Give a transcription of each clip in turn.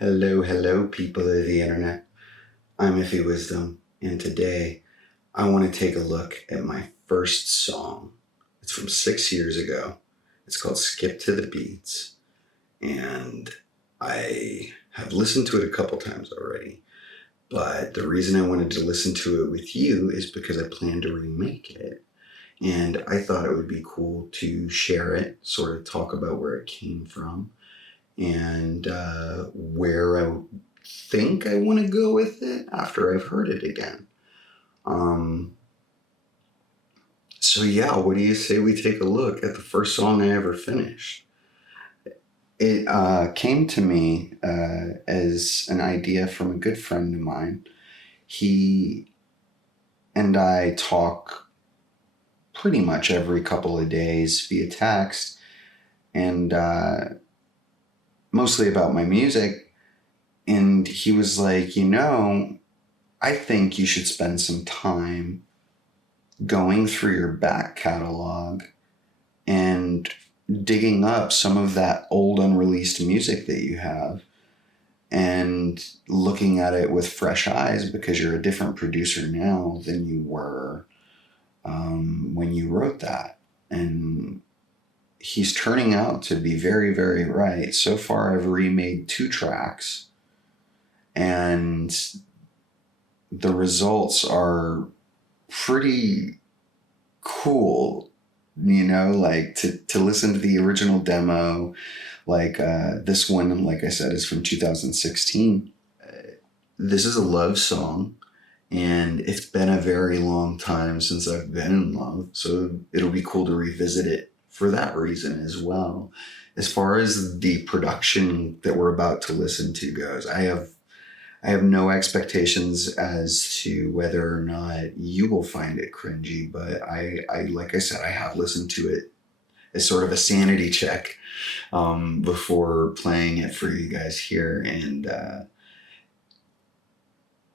Hello, hello, people of the internet. I'm Iffy Wisdom, and today I want to take a look at my first song. It's from 6 years ago. It's called Skip to the Beats, and I have listened to it a couple times already. But the reason I wanted to listen to it with you is because I plan to remake it. And I thought it would be cool to share it, sort of talk about where it came from and where I think I want to go with it after I've heard it again. Um, so yeah, what do you say we take a look at the first song I ever finished? It came to me as an idea from a good friend of mine. He and I talk pretty much every couple of days via text, and mostly about my music. And he was like, I think you should spend some time going through your back catalog and digging up some of that old unreleased music that you have and looking at it with fresh eyes, because you're a different producer now than you were when you wrote that. And he's turning out to be very, very right. So far, I've remade 2 tracks, and the results are pretty cool, like to listen to the original demo, like this one, like I said, is from 2016. This is a love song, and it's been a very long time since I've been in love, so it'll be cool to revisit it for that reason as well. As far as the production that we're about to listen to goes, I have no expectations as to whether or not you will find it cringy, but I like I said, I have listened to it as sort of a sanity check before playing it for you guys here, and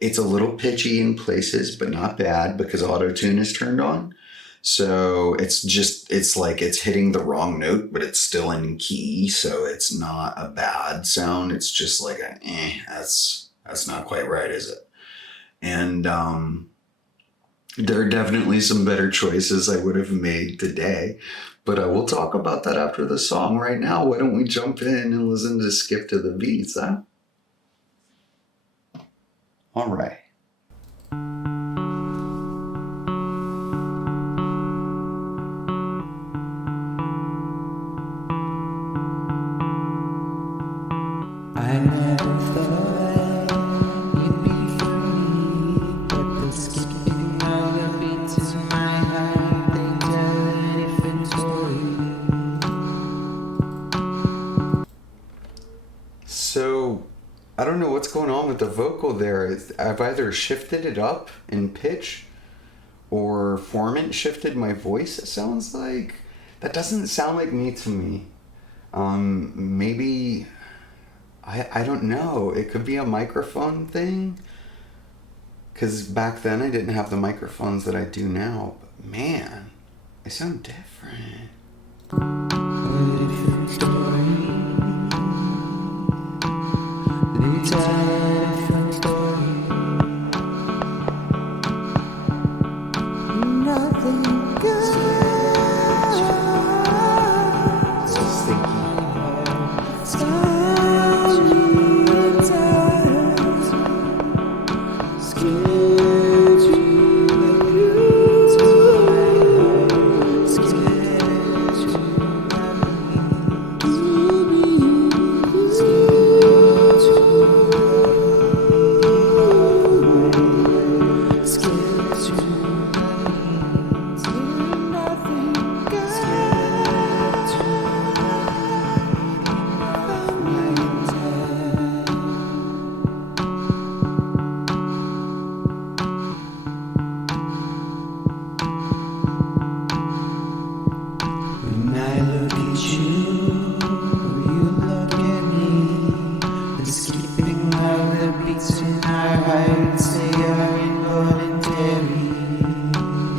it's a little pitchy in places, but not bad because auto-tune is turned on. So it's like it's hitting the wrong note, but it's still in key, so it's not a bad sound. It's just like that's not quite right, is it? And there are definitely some better choices I would have made today, but we'll talk about that after the song. Right now, why don't we jump in and listen to Skip to the Beats, huh? All right. I never thought you'd be free, but the skipping of the beats is my heart. They tell a different story. So, I don't know what's going on with the vocal there. I've either shifted it up in pitch or Formant shifted my voice, it sounds like. That doesn't sound like me to me. Maybe... I don't know. It could be a microphone thing. Because back then I didn't have the microphones that I do now. But man, I sound different. A different story. They tell a different story. Nothing good.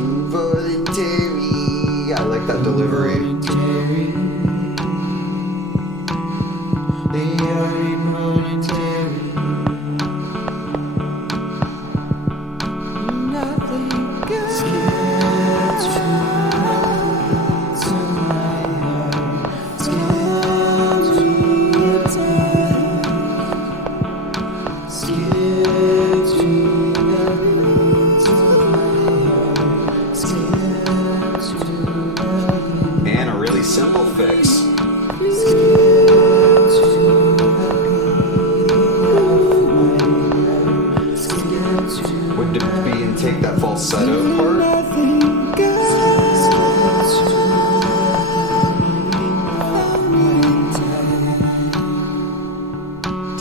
Involuntary. I like that delivery. They are involuntary.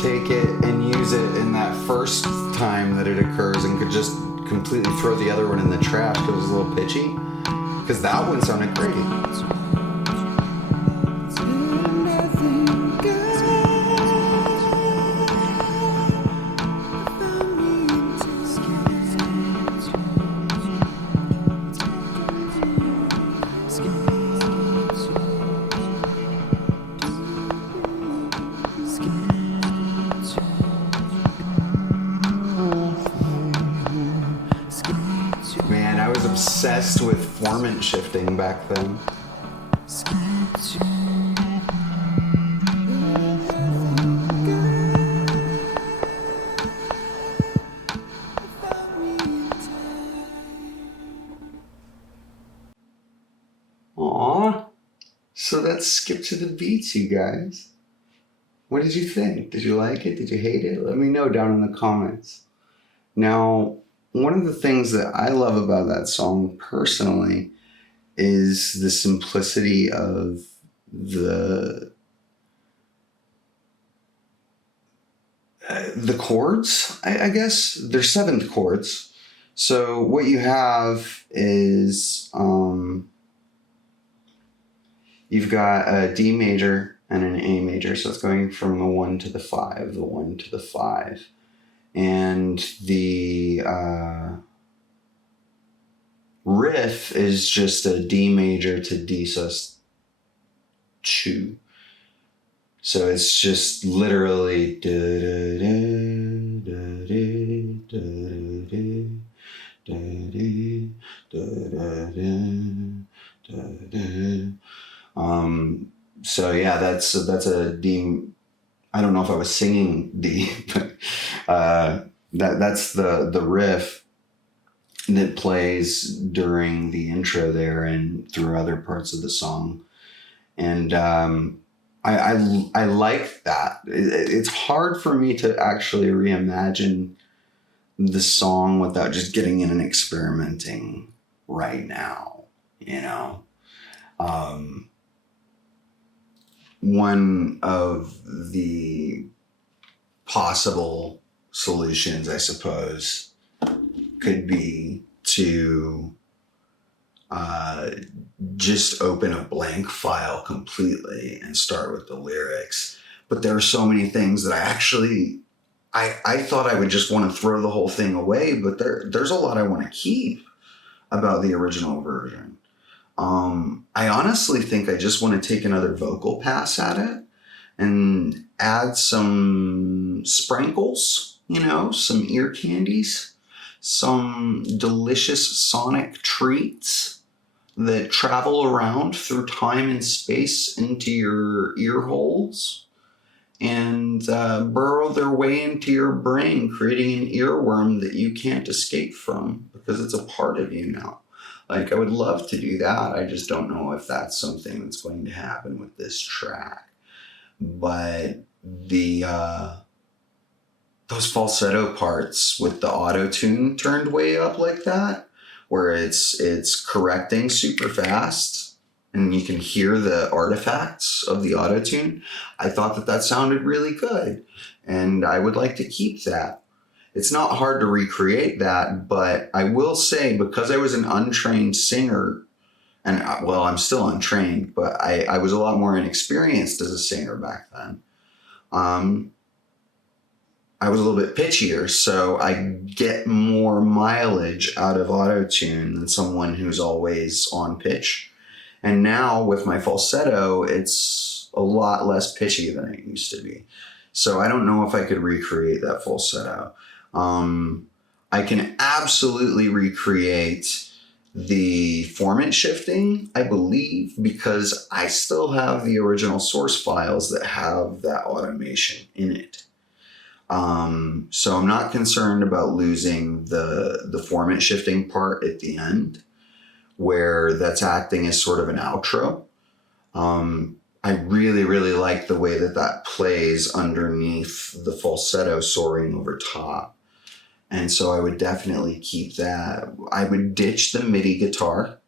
take it and use it in that first time that it occurs and could just completely throw the other one in the trash because it was a little pitchy. Because that one sounded great. Man, I was obsessed with formant shifting back then. Aww. So let's skip to the beats, you guys. What did you think? Did you like it? Did you hate it? Let me know down in the comments. Now, one of the things that I love about that song personally is the simplicity of the chords, I guess. They're seventh chords. So what you have is you've got a D major and an A major. So it's going from the 1 to the 5, the 1 to the 5. And the riff is just a D major to D sus2. So it's just literally so yeah, that's a D. I don't know if I was singing D, but that's the riff that plays during the intro there and through other parts of the song. And I like that. It's hard for me to actually reimagine the song without just getting in and experimenting right now, you know. One of the possible solutions, I suppose, could be to just open a blank file completely and start with the lyrics. But there are so many things that I thought I would just want to throw the whole thing away, but there's a lot I want to keep about the original version. I honestly think I just want to take another vocal pass at it and add some sprinkles, you know, some ear candies, some delicious sonic treats that travel around through time and space into your ear holes and burrow their way into your brain, creating an earworm that you can't escape from because it's a part of you now. Like, I would love to do that. I just don't know if that's something that's going to happen with this track. But those falsetto parts with the auto-tune turned way up like that, where it's correcting super fast and you can hear the artifacts of the auto-tune, I thought that sounded really good. And I would like to keep that. It's not hard to recreate that, but I will say, because I was an untrained singer, and well, I'm still untrained, but I was a lot more inexperienced as a singer back then. I was a little bit pitchier, so I get more mileage out of auto-tune than someone who's always on pitch. And now with my falsetto, it's a lot less pitchy than it used to be. So I don't know if I could recreate that falsetto. I can absolutely recreate the formant shifting, I believe, because I still have the original source files that have that automation in it. So I'm not concerned about losing the formant shifting part at the end, where that's acting as sort of an outro. I really, really like the way that plays underneath the falsetto soaring over top. And so I would definitely keep that. I would ditch the MIDI guitar.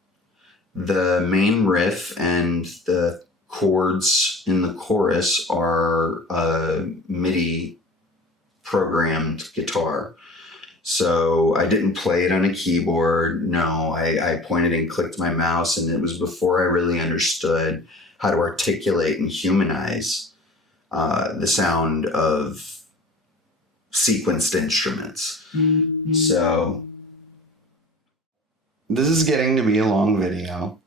The main riff and the chords in the chorus are MIDI programmed guitar. So I didn't play it on a keyboard. No, I pointed and clicked my mouse, and it was before I really understood how to articulate and humanize the sound of sequenced instruments. So this is getting to be a long video.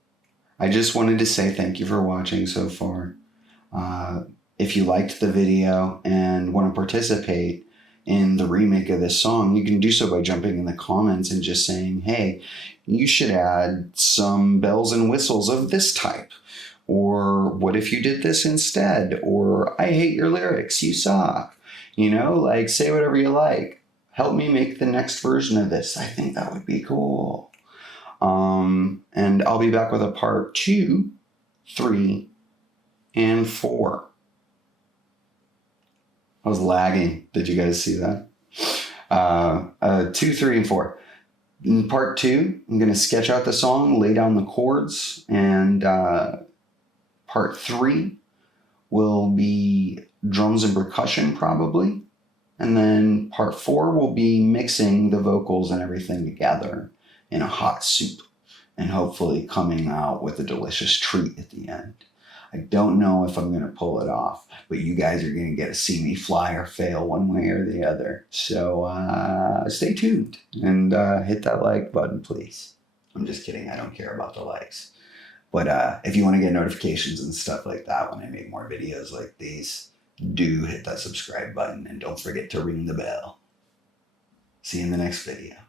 I just wanted to say thank you for watching so far. If you liked the video and want to participate in the remake of this song, you can do so by jumping in the comments and just saying, hey, you should add some bells and whistles of this type. Or what if you did this instead? Or I hate your lyrics, you suck. You know, like, say whatever you like. Help me make the next version of this. I think that would be cool. And I'll be back with a part 2, 3, and 4. I was lagging. Did you guys see that? 2, 3, and 4. In part 2, I'm going to sketch out the song, lay down the chords, and part 3 will be drums and percussion probably. And then part 4 will be mixing the vocals and everything together in a hot soup and hopefully coming out with a delicious treat at the end. I don't know if I'm going to pull it off, but you guys are going to get to see me fly or fail one way or the other. So stay tuned and hit that like button, please. I'm just kidding. I don't care about the likes. But if you want to get notifications and stuff like that when I make more videos like these, do hit that subscribe button and don't forget to ring the bell. See you in the next video.